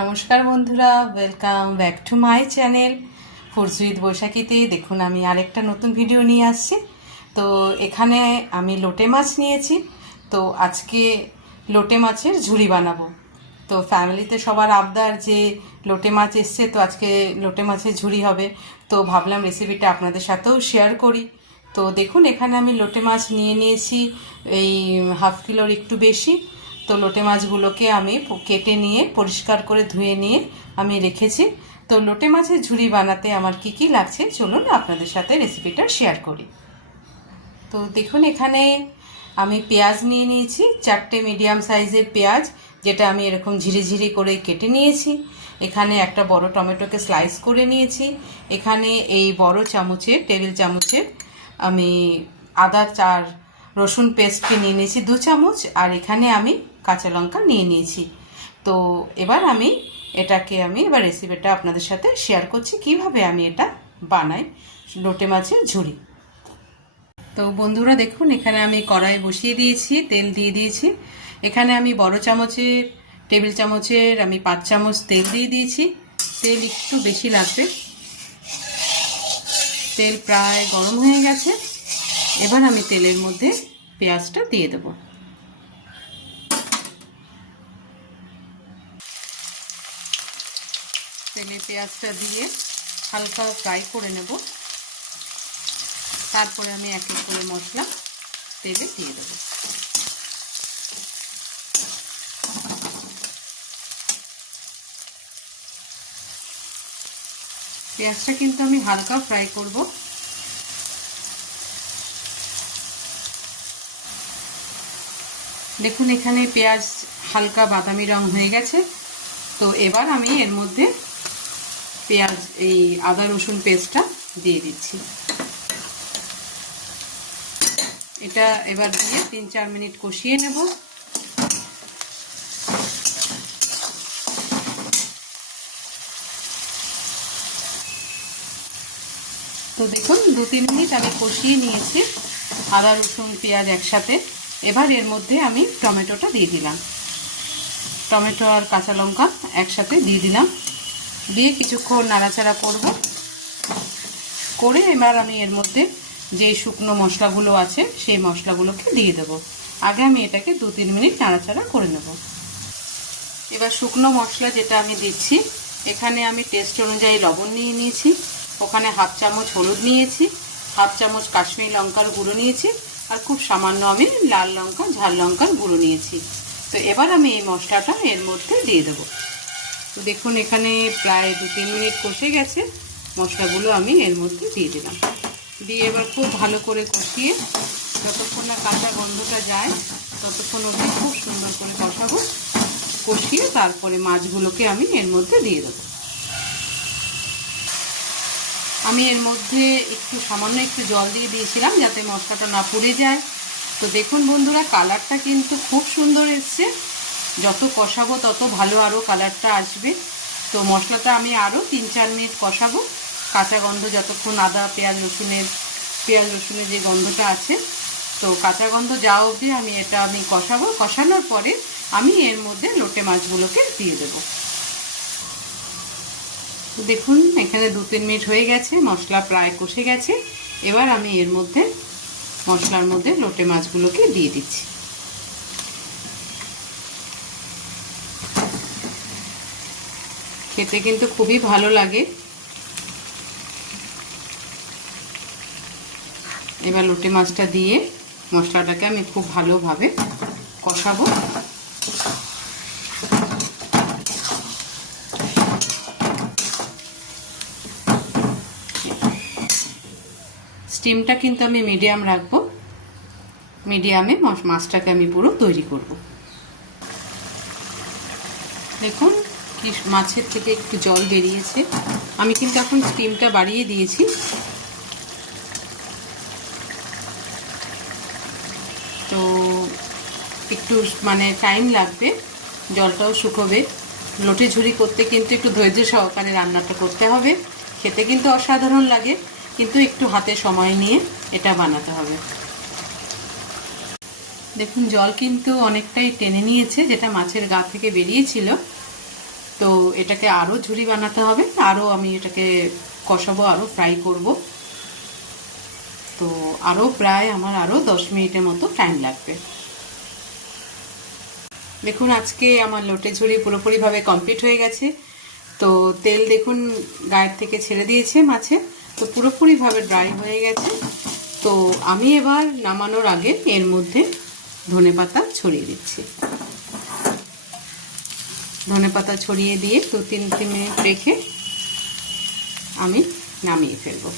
নমস্কার বন্ধুরা, welcome back to my channel foods with বৈশাখীতে। দেখুন আমি আরেকটা নতুন ভিডিও নিয়ে আসছি। তো এখানে আমি লোটে মাছ নিয়েছি। তো আজকে লোটে মাছের ঝুড়ি বানাবো। তো ফ্যামিলিতে সবার আবদার যে লোটে মাছ এসছে, তো আজকে লোটে মাছের ঝুড়ি হবে। তো ভাবলাম রেসিপিটা আপনাদের সাথেও শেয়ার করি। তো দেখুন এখানে আমি লোটে মাছ নিয়ে নিয়েছি এই হাফ কিলোর একটু বেশি। তো লোটে মাছগুলোকে আমি কেটে নিয়ে পরিষ্কার করে ধুয়ে নিয়ে আমি রেখেছি। তো লোটে মাছের ঝুড়ি বানাতে আমার কি কি লাগছে চলুন আপনাদের সাথে রেসিপিটা শেয়ার করি। তো দেখুন এখানে আমি পেঁয়াজ নিয়ে নিয়েছি, 4টে মিডিয়াম সাইজের পেঁয়াজ, যেটা আমি এরকম ঝিরিঝিরি করে কেটে নিয়েছি। এখানে একটা বড় টমেটোকে স্লাইস করে নিয়েছি। এখানে এই বড় চামচের, টেবিল চামচের আমি আদা রসুন পেস্টকে নিয়ে নিয়েছি 2 চামচ। আর এখানে আমি কাঁচা লঙ্কা নিয়ে নিয়েছি। তো এবার এবার রেসিপিটা আপনাদের সাথে শেয়ার করছি কিভাবে আমি এটা বানাই, লোটে মাছের ঝুড়ি। তো বন্ধুরা দেখুন এখানে আমি কড়াই বসিয়ে দিয়েছি, তেল দিয়ে দিয়েছি। এখানে আমি বড় চামচের, টেবিল চামচের আমি 5 চামচ তেল দিয়ে দিয়েছি। তেল একটু বেশি লাগবে। তেল প্রায় গরম হয়ে গেছে। এবার আমি তেলের মধ্যে পেঁয়াজটা দিয়ে দেব। তেলে পেঁয়াজটা দিয়ে হালকা ফ্রাই করে নেব। তারপরে আমি এক এক করে মশলা তেলে দিয়ে দেব। পেঁয়াজটা কিন্তু আমি হালকা ফ্রাই করব। দেখুন এখানে পেঁয়াজ হালকা বাদামি রং হয়ে গেছে। তো এবার আমি এর মধ্যে এই আদা রসুন পেস্টটা দিয়ে দিচ্ছি। এটা এবার দিয়ে 3-4 মিনিট কষিয়ে নেব। তো দেখুন 2-3 মিনিট আমি কষিয়ে নিয়েছি আদা রসুন পেঁয়াজ একসাথে। এবার এর মধ্যে আমি টমেটোটা দিয়ে দিলাম। টমেটো আর কাঁচা লঙ্কা একসাথে দিয়ে দিলাম। দিয়ে কিছুক্ষণ নাড়াচাড়া করে এবার আমি এর মধ্যে যে শুকনো মশলাগুলো আছে সেই মশলাগুলোকে দিয়ে দেবো। আগে আমি এটাকে 2-3 মিনিট নাড়াচাড়া করে নেব। এবার শুকনো মশলা যেটা আমি দিচ্ছি, এখানে আমি টেস্ট অনুযায়ী লবণ নিয়ে নিয়েছি। ওখানে হাফ চামচ হলুদ নিয়েছি, হাফ চামচ কাশ্মীরি লঙ্কার গুঁড়ো নিয়েছি, আর খুব সামান্য আমি লাল লঙ্কা ঝাল লঙ্কার গুঁড়ো নিয়েছি। তো এবার আমি এই মশলাটা এর মধ্যে দিয়ে দেবো। তো দেখুন এখানে প্রায় 2-3 মিনিট কষে গেছে। মশলাগুলো আমি এর মধ্যে দিয়ে দিলাম। দিয়ে এবার খুব ভালো করে কষিয়ে যতক্ষণ না কাঁচা গন্ধটা যায় ততক্ষণ অবধি খুব সুন্দর করে কষাবো। কষিয়ে তারপরে মাছগুলোকে আমি এর মধ্যে দিয়ে দেবো। আমি এর মধ্যে সামান্য একটু জল দিয়ে দিয়েছিলাম যাতে মশলাটা না পুড়ে যায়। তো দেখুন বন্ধুরা কালারটা কিন্তু খুব সুন্দর এসছে। যত কষাবো তত ভালো আরও কালারটা আসবে। তো মশলাটা আমি আরও 3-4 মিনিট কষাবো, কাঁচা গন্ধ যতক্ষণ পেঁয়াজ রসুনের যে গন্ধটা আছে, তো কাঁচা গন্ধ যাওয়া অবধি আমি কষাবো। কষানোর পরে আমি এর মধ্যে লোটে মাছগুলোকে দিয়ে দেবো। দেখুন এখানে 2-3 মিনিট হয়ে গেছে, মশলা প্রায় কষে গেছে। এবার আমি এর মধ্যে মশলার মধ্যে লোটে মাছগুলোকে দিয়ে দিচ্ছি। খেতে কিন্তু খুবই ভালো লাগে। এবার লোটে মাছটা দিয়ে মশলাটাকে আমি খুব ভালোভাবে কষাবো। স্টিমটা কিন্তু আমি মিডিয়াম রাখবো। মিডিয়ামে মাছটাকে আমি পুরো তৈরি করব। দেখুন কি মাছের থেকে একটু জল বেরিয়েছে। আমি কিন্তু এখন স্টিমটা বাড়িয়ে দিয়েছি। তো একটু টাইম লাগবে, জলটাও শুকোবে। লোটে ঝুড়ি করতে কিন্তু একটু ধৈর্য সহকারে রান্নাটা করতে হবে। খেতে কিন্তু অসাধারণ লাগে, কিন্তু একটু হাতে সময় নিয়ে এটা বানাতে হবে। দেখুন জল কিন্তু অনেকটাই টেনে নিয়েছে, যেটা মাছের গা থেকে বেরিয়েছিল। তো এটাকে আরও ঝুরি বানাতে হবে, আরও আমি এটাকে কষাবো, আরও ফ্রাই করব। তো আরও প্রায় আমার আরও 10 মিনিটের মতো টাইম লাগবে। দেখুন আজকে আমার লোটে ঝুরি পুরোপুরিভাবে কমপ্লিট হয়ে গেছে। তো তেল দেখুন গায়ের থেকে ছেড়ে দিয়েছে মাছে, তো পুরোপুরিভাবে ড্রাই হয়ে গেছে। তো আমি এবার নামানোর আগে এর মধ্যে ধনেপাতা ছড়িয়ে দিচ্ছি। ধনেপাতা ছড়িয়ে দিয়ে 2-3 মিনিট রেখে আমি নামিয়ে ফেলবো।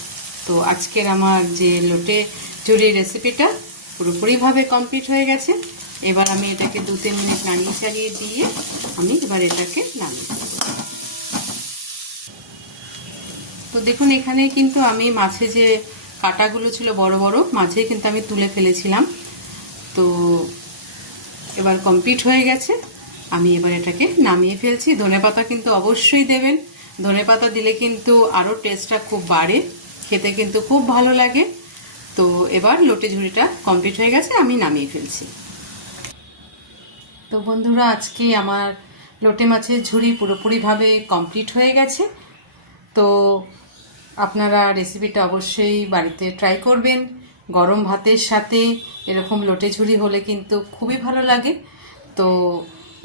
তো আজকের আমার যে লোটে ঝুরির রেসিপিটা পুরোপুরিভাবে কমপ্লিট হয়ে গেছে। এবার আমি এটাকে 2-3 মিনিট নাড়িয়ে চাড়িয়ে দিয়ে আমি এবার এটাকে নামিয়ে ফেলবো। তো দেখুন এখানে কিন্তু আমি মাছে যে কাঁটাগুলো ছিল বড় বড়, মাঝে কিন্তু আমি তুলে ফেলেছিলাম। তো এবার কমপ্লিট হয়ে গেছে, আমি এবার এটাকে নামিয়ে ফেলছি। ধনেপাতা কিন্তু অবশ্যই দেবেন, ধনেপাতা দিলে কিন্তু আরও টেস্টটা খুব বাড়ে, খেতে কিন্তু খুব ভালো লাগে। তো এবার লোটে ঝুড়িটা কমপ্লিট হয়ে গেছে, আমি নামিয়ে ফেলছি। তো বন্ধুরা আজকে আমার লোটে মাছের ঝুড়ি পুরোপুরিভাবে কমপ্লিট হয়ে গেছে। তো আপনারা রেসিপিটা অবশ্যই বাড়িতে ট্রাই করবেন। গরম ভাতের সাথে এরকম লোটে ঝুড়ি হলে কিন্তু খুবই ভালো লাগে। তো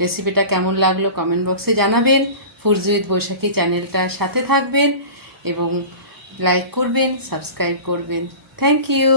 রেসিপিটা কেমন লাগলো কমেন্ট বক্সে জানাবেন। ফুডস উইথ বৈশাখী চ্যানেলটার সাথে থাকবেন এবং লাইক করবেন, সাবস্ক্রাইব করবেন। Thank you.